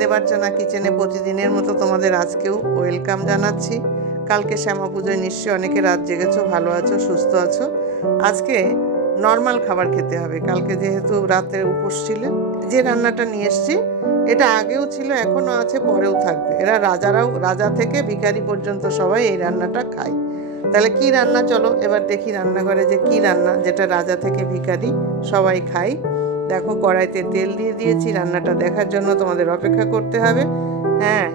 দেবারচানা কিচেনে প্রতিদিনের মতো তোমাদের আজকেও ওয়েলকাম জানাচ্ছি। কালকে শ্যামা পুজোয় নিশ্চয়ই অনেকে রাত জেগেছো, ভালো আছো, সুস্থ আছো। আজকে নর্মাল খাবার খেতে হবে। কালকে যেহেতু রাতে উপোস ছিল, যে রান্নাটা নিয়ে এসছি এটা আগেও ছিল, এখনও আছে, পরেও থাকবে। এরা রাজা থেকে ভিখারি পর্যন্ত সবাই এই রান্নাটা খায়। তাহলে কি রান্না, চলো এবার দেখি রান্নাঘরে যে কি রান্না, যেটা রাজা থেকে ভিখারি সবাই খায়। দেখো কড়াইতে তেল দিয়ে দিয়েছি। রান্নাটা দেখার জন্য তোমাদের অপেক্ষা করতে হবে। হ্যাঁ,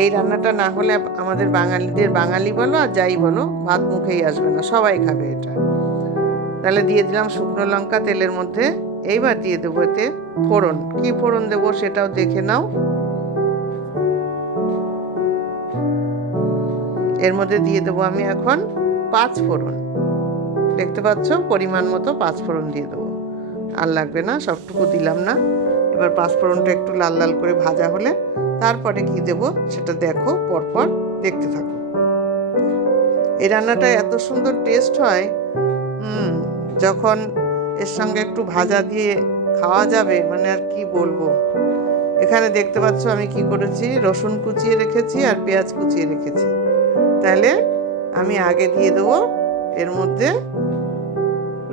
এই রান্নাটা না হলে আমাদের বাঙালিদের, বাঙালি বলো আর যাই বলো, ভাত মুখেই আসবে না, সবাই খাবে এটা। তাহলে দিয়ে দিলাম শুকনো লঙ্কা তেলের মধ্যে। এইবার দিয়ে দেবো এতে ফোড়ন। কি ফোড়ন দেবো সেটাও দেখে নাও। এর মধ্যে দিয়ে দেবো আমি এখন 5 ফোড়ন। দেখতে পাচ্ছ পরিমাণ মতো 5 ফোড়ন দিয়ে দেবো, আর লাগবে না, সবটুকু দিলাম না। এবার 5 ফোড়নটা একটু লাল লাল করে ভাজা হলে তারপরে কি দেবো সেটা দেখো, পরপর দেখতে থাকো। এই রান্নাটা এত সুন্দর টেস্ট হয়, যখন এর সঙ্গে একটু ভাজা দিয়ে খাওয়া যাবে, মানে আর কি বলবো। এখানে দেখতে পাচ্ছ আমি কি করেছি, রসুন কুচিয়ে রেখেছি আর পেঁয়াজ কুচিয়ে রেখেছি। তাহলে আমি আগে দিয়ে দেবো এর মধ্যে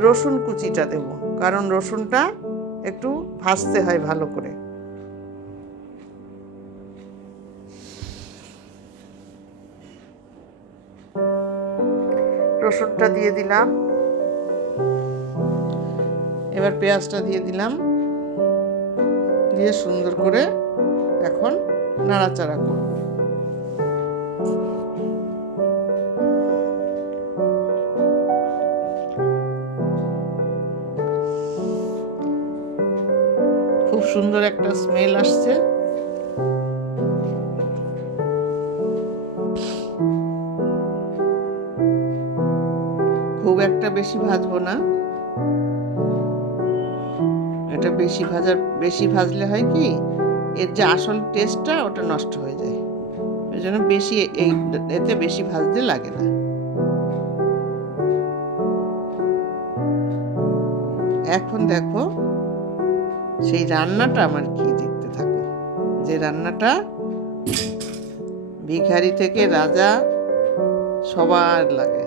রসুন কুচিটা দেব, কারণ রসুনটা একটু ভাজতে হয় ভালো করে। রসুনটা দিয়ে দিলাম। এবার পেঁয়াজটা দিয়ে দিলাম, দিয়ে সুন্দর করে এখন নাড়াচাড়া করব। খুব সুন্দর একটা স্মেল আসছে। খুব একটা বেশি ভাজবো না, এটা বেশি ভাজলে হয় কি, এর যে আসল টেস্টটা ওটা নষ্ট হয়ে যায়। ওই জন্য এতে বেশি ভাজতে লাগে না। এখন দেখো সেই রান্নাটা আমার কি, দেখতে থাকো। যে রান্নাটা ভিখারি থেকে রাজা সবার লাগে।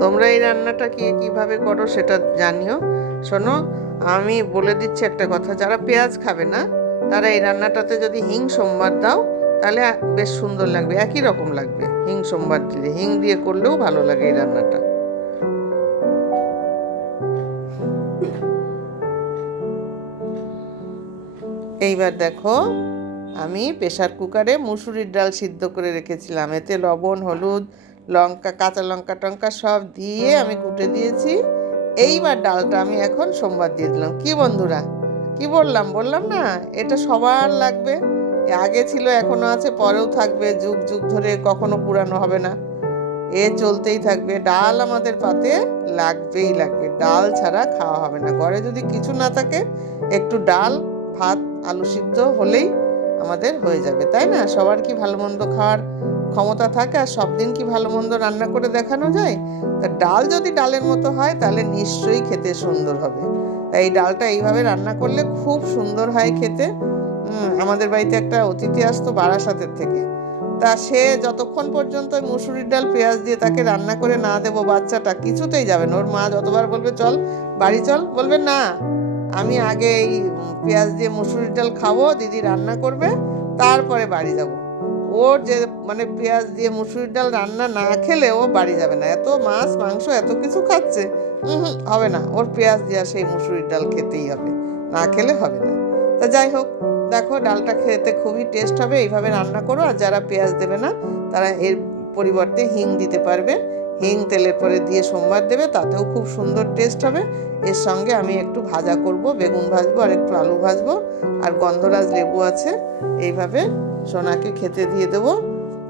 তোমরা এই রান্নাটা কিভাবে করো সেটা জানিও। শোনো, আমি বলে দিচ্ছি একটা কথা, যারা পেঁয়াজ খাবে না তারা এই রান্নাটাতে যদি হিং সোমবার দাও তাহলে বেশ সুন্দর লাগবে, একই রকম লাগবে। হিং সোমবার দিলে, হিং দিয়ে করলেও ভালো লাগে এই রান্নাটা। এইবার দেখো আমি প্রেসার কুকারে মুসুরির ডাল সিদ্ধ করে রেখেছিলাম। এতে লবণ, হলুদ, লঙ্কা, কাঁচা লঙ্কা টঙ্কা সব দিয়ে আমি কুটে দিয়েছি। এইবার ডালটা আমি এখন সোমবার দিয়ে দিলাম। কি বন্ধুরা, কি বললাম না, এটা সবার লাগবে। আগে ছিল, এখনো আছে, পরেও থাকবে, যুগ যুগ ধরে, কখনো পুরানো হবে না, এ চলতেই থাকবে। ডাল আমাদের পাতে লাগবেই লাগবে, ডাল ছাড়া খাওয়া হবে না। ঘরে যদি কিছু না থাকে, একটু ডাল, ভাত, আলু সিদ্ধ হলেই আমাদের হয়ে যাবে, তাই না? সবার কি ভালো মন্দ খাওয়ার ক্ষমতা থাকে, আর সব দিন কি ভালো মন্দ রান্না করে দেখানো যায়? তা ডাল যদি ডালের মতো হয় তাহলে নিশ্চয়ই খেতে সুন্দর হবে। তাই এই ডালটা এইভাবে রান্না করলে খুব সুন্দর হয় খেতে। আমাদের বাড়িতে একটা অতিথি আসতো বারাসাতের থেকে, তা সে যতক্ষণ পর্যন্ত ওই মুসুরির ডাল পেঁয়াজ দিয়ে তাকে রান্না করে না দেবো, বাচ্চাটা কিছুতেই যাবে না। ওর মা যতবার বলবে চল বাড়ি চল, বলবে না, আমি আগে এই পেঁয়াজ দিয়ে মুসুরির ডাল খাবো, দিদি রান্না করবে, তারপরে বাড়ি যাব। ওর যে মানে পেঁয়াজ দিয়ে মুসুরির ডাল রান্না না খেলে ও বাড়ি যাবে না। এত মাছ মাংস এত কিছু খাচ্ছে, হবে না, ওর পেঁয়াজ দেওয়া সেই মুসুরির ডাল খেতেই হবে, না খেলে হবে না। তা যাই হোক, দেখো ডালটা খেতে খুবই টেস্ট হবে। এইভাবে রান্না করো। আর যারা পেঁয়াজ দেবে না তারা এর পরিবর্তে হিং দিতে পারবে। হিং তেলের পরে দিয়ে সোমবার দেবে, তাতেও খুব সুন্দর টেস্ট হবে। এর সঙ্গে আমি একটু ভাজা করব, বেগুন ভাজবো আর একটু আলু ভাজবো, আর গন্ধরাজ লেবু আছে। এইভাবে সোনাকে খেতে দিয়ে দেবো।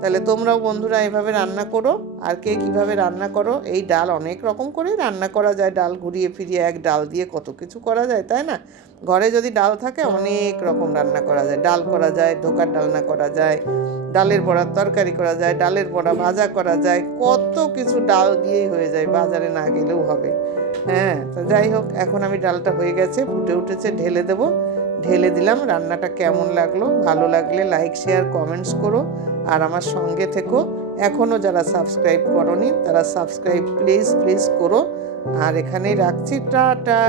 তাহলে তোমরাও বন্ধুরা এইভাবে রান্না করো। আর কে কীভাবে রান্না করো? এই ডাল অনেক রকম করে রান্না করা যায়, ডাল ঘুরিয়ে ফিরিয়ে এক ডাল দিয়ে কত কিছু করা যায়, তাই না? ঘরে যদি ডাল থাকে অনেক রকম রান্না করা যায়। ডাল করা যায়, ধোকার ডালনা করা যায়, ডালের বড়ার তরকারি করা যায়, ডালের বড়া ভাজা করা যায়, কত কিছু ডাল দিয়েই হয়ে যায়, বাজারে না গেলেও হবে। হ্যাঁ, তো যাই হোক, এখন আমি ডালটা হয়ে গেছে, ফুটে উঠেছে, ঢেলে দেবো। ঢেলে দিলাম। রান্নাটা কেমন লাগলো, ভালো লাগলে লাইক শেয়ার কমেন্টস করো, আর আমার সঙ্গে থেকো। এখনও যারা সাবস্ক্রাইব করোনি তারা সাবস্ক্রাইব প্লিজ প্লিজ করো। আর এখানেই রাখছি, টাটা।